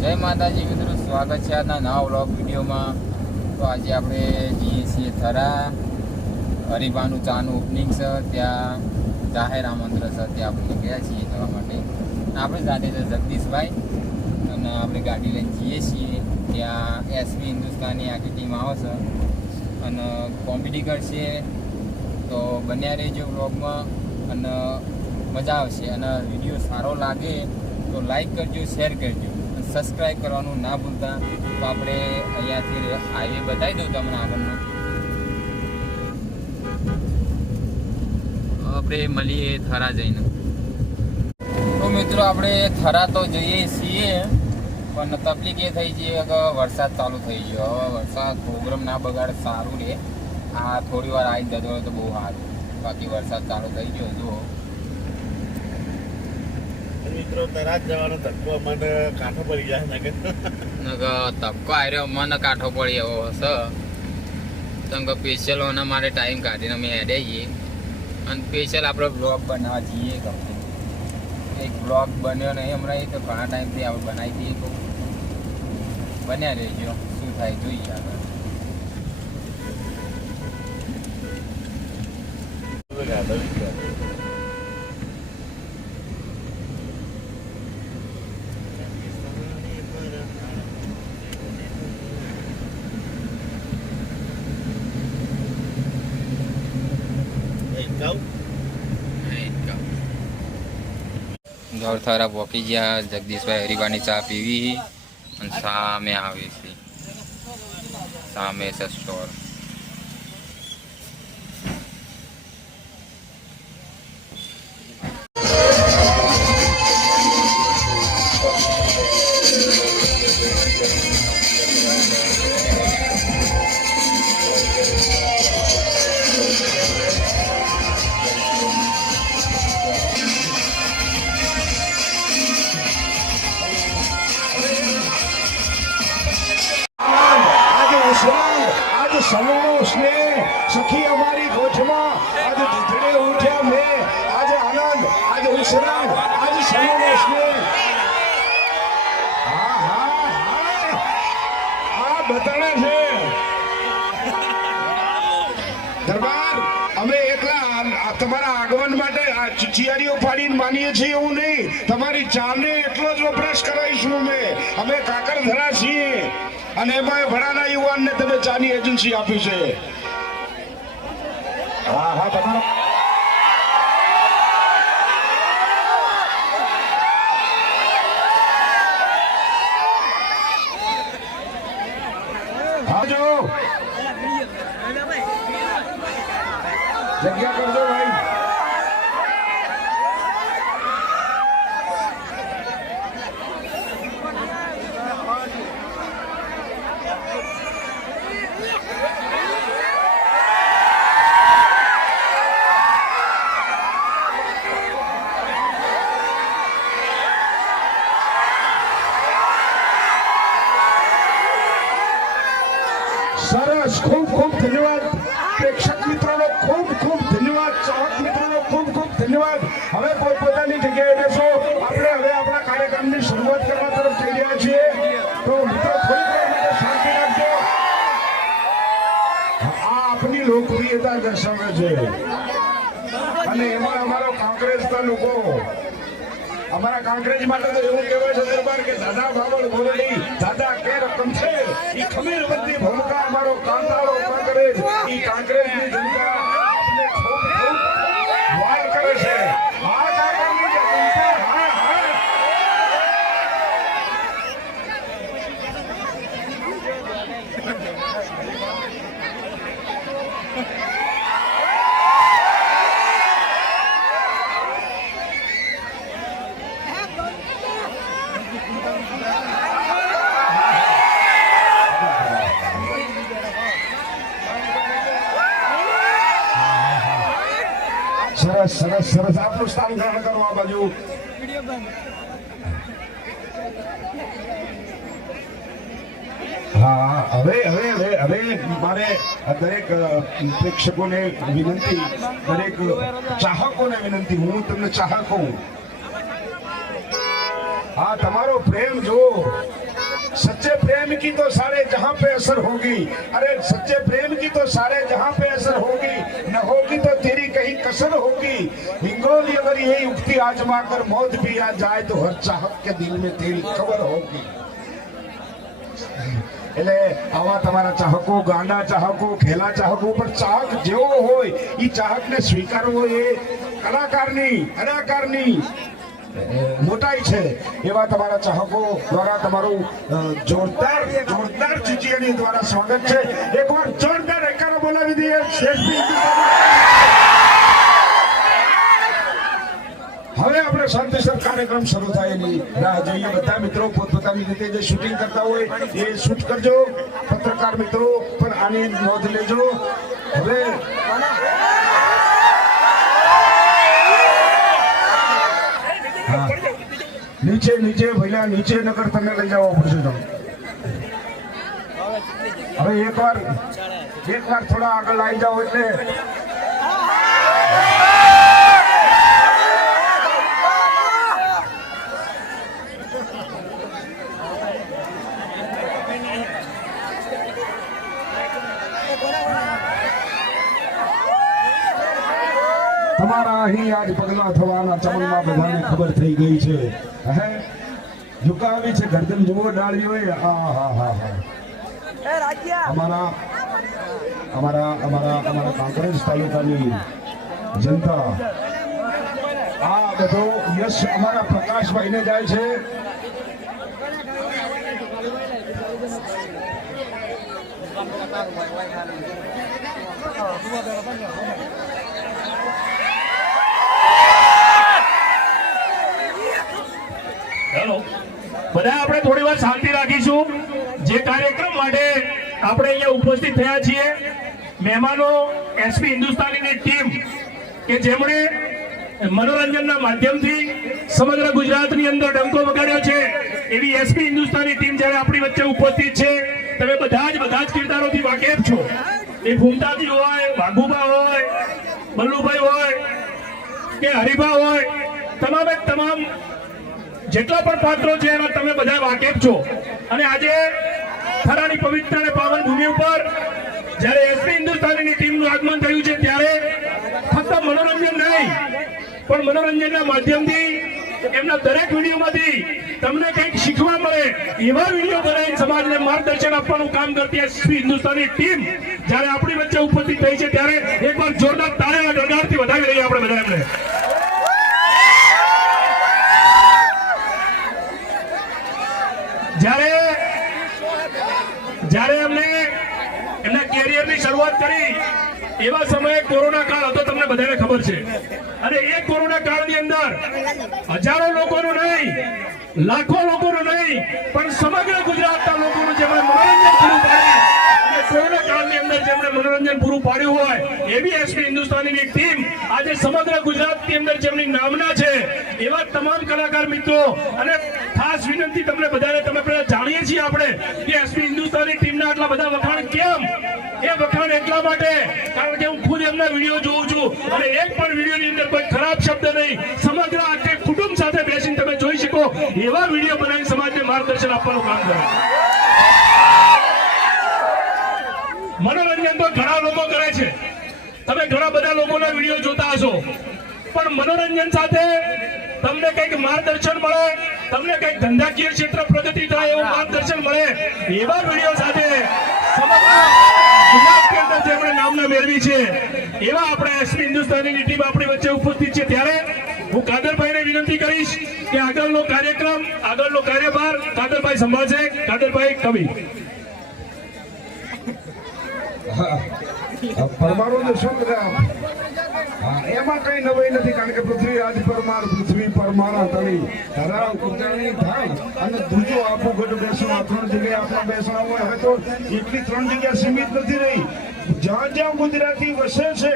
જય માતાજી મિત્રો, સ્વાગત છે આજના નવા વ્લોગ વિડીયોમાં. તો આજે આપણે જઈએ છીએ થરા. હરિભાનું ચાનું ઓપનિંગ છે, ત્યાં જાહેર આમંત્રણ છે, ત્યાં આપણે નીકળ્યા છીએ જવા માટે. આપણે સાથે છે જગદીશભાઈ, અને આપણે ગાડી લઈને જઈએ છીએ. ત્યાં એસવી હિન્દુસ્તાની આખી ટીમ આવે છે અને કોમેડી કરશે. તો બન્યા રહેજો વ્લોગમાં અને મજા આવશે. અને વિડીયો સારો લાગે તો લાઈક કરજો, શેર કરજો, સબસ્ક્રાઈબ કરવાનું ના ભૂલતા. તો આપણે અહીંયાથી હાઈવે બતાવી દઉં તમને આગળનો. આપણે મળીએ થરા જઈને. તો મિત્રો આપણે થરા તો જઈએ છીએ, પણ તકલીફ એ થઈ છે કે વરસાદ ચાલુ થઈ ગયો. હવે વરસાદ પ્રોગ્રામ ના બગાડે, સારું રહે. આ થોડી વાર આવી જતો હોય તો બહુ સારું. બાકી વરસાદ ચાલુ થઈ ગયો જુઓ મિત્રો. તરાજ જવાનો ધક્કો મને કાંઠો પડી જાય ને કે ધક્કો આવ્યો મને કાંઠો પડી એવો હશે. કેમ કે સ્પેશિયલ ઓના માટે ટાઈમ કાઢીને અમે હેડે જઈએ અને સ્પેશિયલ આપણે બ્લોગ બનાવવા જઈએ. ગમે એક બ્લોગ બન્યો નહીં હમણાં, તો ઘણા ટાઈમથી આપણે બનાવી દઈએ. તો બન્યા રહેજો, શું થાય જોઈએ આગળ. થરા પહોંચી ગયા. જગદીશભાઈ હરિભાની ચા પીવી અને સામે આવે છે, સામે છે સ્ટોર. સમૂહ સ્નેહ સખી અમારી ગોઠમાં આજે ધીધડે ઉઠ્યા મેં, આજે આનંદ, આજે ઉછરાણ, આજે સમૂહ સ્નેહ. હા હા હા, આ બતાડે છે દરબાર. અમે એકલા તમારા આગમન માટે આ ચિચિયારીઓ પાડીને માનીએ છીએ એવું નહીં. તમારી ચાને એટલો જ વપરાશ કરાવીશું અમે કાકર ધરા છીએ અને એમાં ભરાના યુવાનને તમે ચાની એજન્સી આપી છે. હા હા, તમારો હા જો જગ્યા કરજો ભાઈ. સરસ, ખૂબ ખૂબ ધન્યવાદ પ્રેક્ષક મિત્રોનો, ખૂબ ખૂબ ધન્યવાદ ચાહક મિત્રોનો, ખૂબ ખૂબ ધન્યવાદ. હવે પોતપોતાની જગ્યાએ બેસો. આપણે હવે આપણા કાર્યક્રમની શરૂઆત કરવા તરફ જઈ રહ્યા છીએ. તો મિત્રો થોડીક વાર માટે શાંતિ રાખજો. આ આપની લોકપ્રિયતા દર્શાવે છે અને એમાં અમારો કાંકરેજના લોકો, અમારા કાંકરેજ માટે તો એવું કહેવાય છે દરબાર કે દાદા બાબળ બોરડી દાદા કે રકમ છે. ઈ ખમીર બધી ભૂમિકા અમારો કાંતાળો કાંકરેજ, ઈ કાંકરેજની જનતા આપને ખૂબ ખૂબ વાલ કરે છે. આ કાંકરેજની જનતા, હા હા. સરસ સરસ સરસ, આપનું સ્થાન ગ્રહણ કરો આ બાજુ. હા, હવે હવે હવે હવે મારે દરેક પ્રેક્ષકોને વિનંતી, દરેક ચાહકોને વિનંતી, હું તમને ચાહક હું. હા, તમારો પ્રેમ જો सच्चे प्रेम की तो सारे जहां पे असर होगी, अरे सच्चे प्रेम की तो सारे जहां पे असर होगी, न होगी तो तेरी कहीं कसर होगी। हिंगोली अगर यही उक्ति आजमा कर मौत भी आ जाए तो हर चाहत के दिल में तेरी खबर होगी। એટલે આવા તમારા ચાહકો, ગાંડા ચાહકો, ખેલા ચાહકો, પણ ચાહક જેવો હોય એ ચાહકને સ્વીકારવો એ અદાકારની મોટાઈ છે। એવા તમારા ચાહકો દ્વારા તમારું જોરદાર ચીચીયાની દ્વારા સ્વાગત છે। એકવાર જોરદાર એકારો બોલાવી દઈએ। હવે આપણે શાંતિસર કાર્યક્રમ શરૂ થાય એની રાહ જોઈએ। બધા મિત્રો પોતપોતાની રીતે જે શૂટિંગ કરતા હોય એ શૂટ કરજો। પત્રકાર મિત્રો પણ આની નોંધ લેજો। હવે નીચે ભૈયા નીચે નગર તમને લઈ જવા પડશે તમે। હવે એકવાર થોડા આગળ આવી જાઓ એટલે તમારા અહીં આજ પગલા થવાના ચમનમાં બધાને ખબર થઈ ગઈ છે। હે ઝુકાવી છે ગરદન જુઓ ડાળીઓએ। અમારા કાંકરેજ તાલુકાની જનતા આ બધો યશ અમારા પ્રકાશભાઈને જાય છે। હેલો, બધા આપણે થોડી વાર શાંતિ રાખીશું। જે કાર્યક્રમ માટે આપણે અહીંયા ઉપસ્થિત થયા છીએ, મહેમાનો એસપી હિન્દુસ્તાનીની ટીમ કે જેમણે મનોરંજનના માધ્યમથી સમગ્ર ગુજરાતની અંદર ડંકો વગાડ્યો છે, એવી એસપી હિન્દુસ્તાની ટીમ જ્યારે આપણી વચ્ચે ઉપસ્થિત છે, તમે બધા જ કિરદારોથી વાકેફ છો। એ ભૂમતાજી હોય, વાઘુબા હોય, બલ્લુભાઈ હોય કે હરિભા હોય, તમામ જેટલા પણ પાત્રો છે એના તમે બધા વાકેફ છો। અને આજે થરાની પવિત્ર અને પાવન ભૂમિ ઉપર જ્યારે એસપી હિન્દુસ્તાનીની ટીમનું આગમન થયું છે, ત્યારે ફક્ત મનોરંજન નહીં પણ મનોરંજનના માધ્યમથી એમના દરેક વિડીયોમાંથી તમને કંઈક શીખવા મળે એવા વિડીયો બનાવીને સમાજને માર્ગદર્શન આપવાનું કામ કરતી એસપી હિન્દુસ્તાની ટીમ જ્યારે આપણી વચ્ચે ઉપસ્થિત થઈ છે, ત્યારે એકવાર જોરદાર તાળીના ગણગણાટથી વધાવી લઈએ આપણે બધા એમને। જ્યારે એમને એમના કેરિયરની શરૂઆત કરી એવા સમયે કોરોના કાળ હતો, તમને બધાને ખબર છે। અને એ કોરોના કાળની અંદર હજારો લોકોનું નહીં, લાખો લોકોનું નહીં પણ સમગ્ર ગુજરાતના લોકોનું જેમણે મનોરંજન પૂરું પાડ્યું અને કોરોના કાળની અંદર જેમણે મનોરંજન પૂરું પાડ્યું હોય એવી એસપી હિન્દુસ્તાનીની ટીમ આજે સમગ્ર ગુજરાતની અંદર જેમની નામના છે એવા તમામ કલાકાર મિત્રો અને ખાસ વિનંતી તમને બધાને, તમે પહેલા જાણીએ છીએ આપણે કે એસપી હિન્દુસ્તાની ટીમના આટલા બધા વખાણ કેમ? એ વખાણ એટલા માટે કારણ કે હું ખુદ એમના વિડીયો જોઉં છું અને એક પણ વિડીયોની અંદર કોઈ ખરાબ શબ્દ નહીં, સમગ્ર આખે કુટુંબ સાથે બેસીને તમે જોઈ શકો એવા વિડીયો બનાવી સમાજને માર્ગદર્શન આપવાનું કામ કરે। મનોરંજન તો ઘણા લોકો કરે છે, તમે ઘણા બધા લોકોના વિડીયો જોતા હશો, પણ મનોરંજન સાથે તમને કંઈક માર્ગદર્શન મળે, તમને કંઈક ધંધાકીય ક્ષેત્ર પ્રગતિ થાય એવું માર્ગદર્શન મળે એવા વિડીયો સાથે સમગ્ર ગુજરાતની અંદર જેમણે નામના મેળવી છે એવા આપણે એસપી હિન્દુસ્તાનીની ટીમ આપણી વચ્ચે ઉપસ્થિત છે। ત્યારે હું કાદરભાઈને વિનંતી કરીશ કે આગળનો કાર્યભાર કાદરભાઈ સંભાળશે। કાદરભાઈ કવિ પરમાણુ શું એમાં કઈ નવાઈ નથી, કારણ કે પૃથ્વીરાજ પરમાર, પૃથ્વી પરમાર તળી ધરાવ કુંજાણી થાય અને દૂજો આપું ગઢ બેસણ, આ 3 જગ્યાએ આપણા બેસણા હોય। હવે તો એટલી 3 જગ્યા સીમિત નથી રહી, જ્યાં જ્યાં ગુજરાતી વસે છે,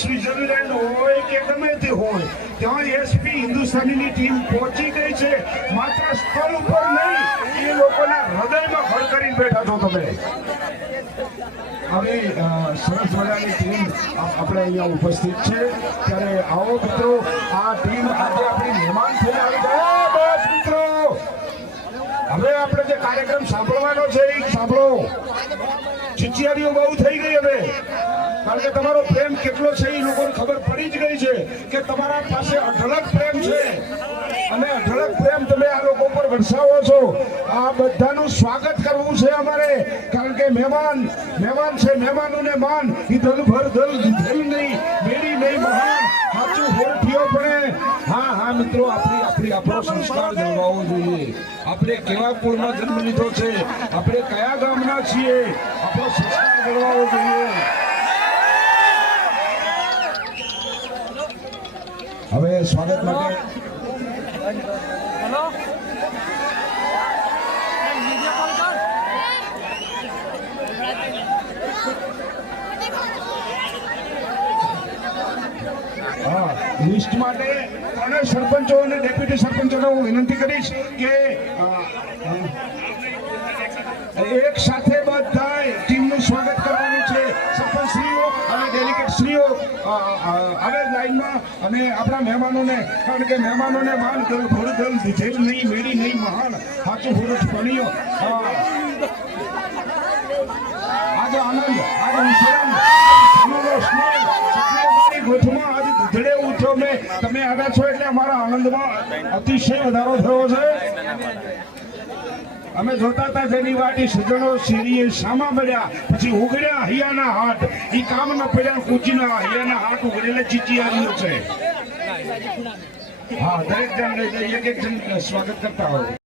સ્વિટ્ઝરલેન્ડ હોય કે ગમે તે હોય, ત્યાં એસપી હિન્દુસ્તાનીની ટીમ પહોંચી ગઈ છે। માત્ર સ્થળ ઉપર નહીં, એ લોકોના હૃદયમાં ઘર કરીને બેઠા છો તમે। આવી સરસ મજાની ટીમ આપણે અહીંયા ઉપસ્થિત છે, ત્યારે આવો મિત્રો, આ ટીમ આજે આપણી મહેમાન થઈને આવી જાય। બસ મિત્રો, હવે આપણે જે કાર્યક્રમ સાંભળવાનો છે એ સાંભળો. ચિચિયારીઓ બહુ થઈ ગઈ હવે, કારણ કે તમારો પ્રેમ કેટલો છે એ લોકોને ખબર પડી જ ગઈ છે કે તમારા પાસે અઢળક પ્રેમ છે અને અઢળક પ્રેમ તમે આ લોકો પર વરસાવો છો. આ બધાનું સ્વાગત કરવું છે અમારે, કારણ કે મહેમાન છે, મહેમાનોને માન ઈ દલ ભર દલ દીધેલ નહીં, મેરી નહીં મહાન સાચું હોઠિયો પડે. હા મિત્રો, આપણો સંસ્કાર જળવાવો જોઈએ. આપણે કેવા કુળમાં જન્મ લીધો છે, આપણે કયા ગામના છીએ, આપણો સંસ્કાર જળવાવો જોઈએ. હવે સ્વાગત માટે લિસ્ટ માટે ત્રણેય સરપંચો અને ડેપ્યુટી સરપંચોને હું વિનંતી કરીશ કે એક સાથે બધા ટીમનું સ્વાગત કરવાનું છે. સરપંચશ્રીઓ અને ડેલિગેટશ્રીઓ આવે લાઈનમાં અને આપણા મહેમાનોને, કારણ કે મહેમાનોને માન દલ ભર દલ દીધેલ નહીં, મેળી નહીં મહાન સાચું હુરજ ભણ્યો. આજે આનંદ, આજે વિશ્રામ, સ્નેહ ગોઠમાં આજે ધૂળે ઉઠો મેં તમે આવ્યા છો એટલે અમારા આનંદમાં અતિશય વધારો થયો છે. અમે જોતા હતા જેની વાટી સજ્જનો શેરીએ સામા મળ્યા, પછી ઉગડ્યા હૈયાના હાથ, ઈ કામ ન પડ્યા કુચીના હૈયાના હાથ ઉગડેલા ચીચિયારીઓ છે. હા, દરેક જણ એક જણ સ્વાગત કરતા હોય.